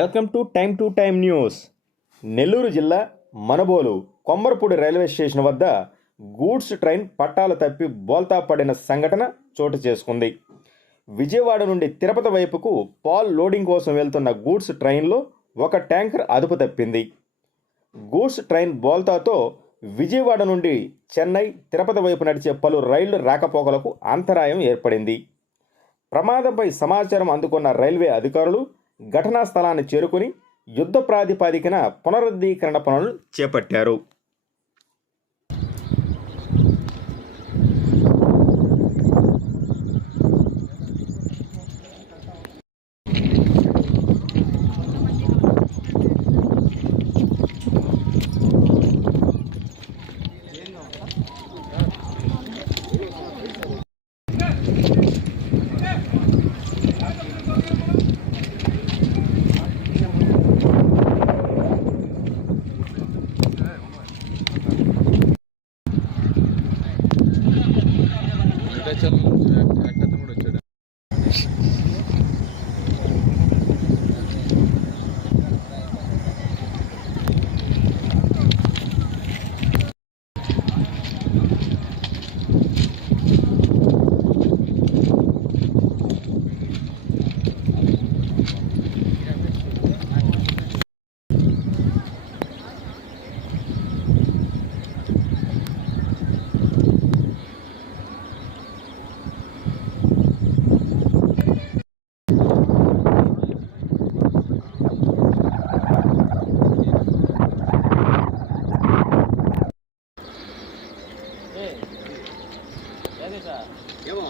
Welcome to time news. Nellore జిల్లా Manubolu Kommarapudi railway station వద్ద goods train పట్టాలు తప్పి బోల్తా పడిన సంఘటన చోటు చేసుకుంది. విజయవాడ నుండి తిరుపతి వైపుకు పాల్ లోడింగ్ కోసం వెళ్తున్న గూడ్స్ ట్రైన్లో ఒక ట్యాంకర్ అదుపు తప్పింది. గూడ్స్ ట్రైన్ బోల్తాతో విజయవాడ నుండి చెన్నై, తిరుపతి వైపు నడిచే పలు రైళ్లు రాకపోకలకు అంతరాయం ఏర్పడింది. ప్రమాదంపై సమాచారం అందుకున్న రైల్వే అధికారులు ఘటనా స్థలాన్ని చేరుకుని యుద్ధ ప్రాతిపదికన పునరుద్ధీకరణ పనులు చేపట్టారు. కూడా వచ్చాడు. ఏమో